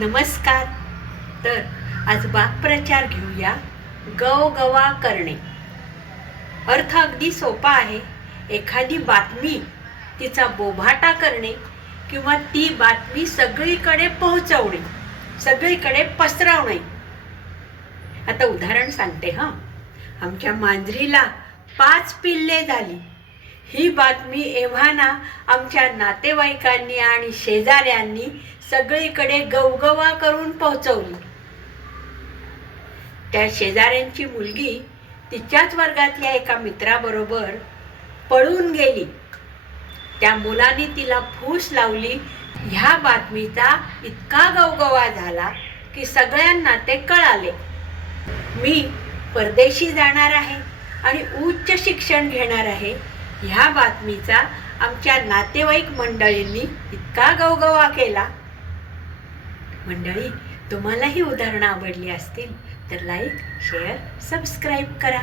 नमस्कार. तर आज वाक्प्रचार घेऊया गवगवा करणे. अर्थ अगदी सोपा आहे. एखादी बातमी तिचा बोभाटा करणे किंवा ती बातमी सगळीकडे पोहोचवणे सगळीकडे पसरवणे. आता उदाहरण सांगते हां. आमच्या मांजरीला पाच पिल्ले झाली. ही बातमी एव्हाना आमच्या नातेवाईकांनी आणि शेजाऱ्यांनी सगळीकडे गवगवा करून पोहोचवली. त्या शेजाऱ्यांची मुलगी तिच्याच वर्गातल्या एका मित्राबरोबर पळून गेली. त्या मुलाने तिला फूस लावली. ह्या बातमीचा इतका गवगवा झाला की सगळ्यांना ते कळाले. मी परदेशी जाणार आहे आणि उच्च शिक्षण घेणार आहे. ह्या बातमीचा आमच्या नातेवाईक मंडळींनी इतका गवगवा केला. मंडळी तुम्हालाही उदाहरणं आवडली असतील तर लाईक शेअर सबस्क्राईब करा.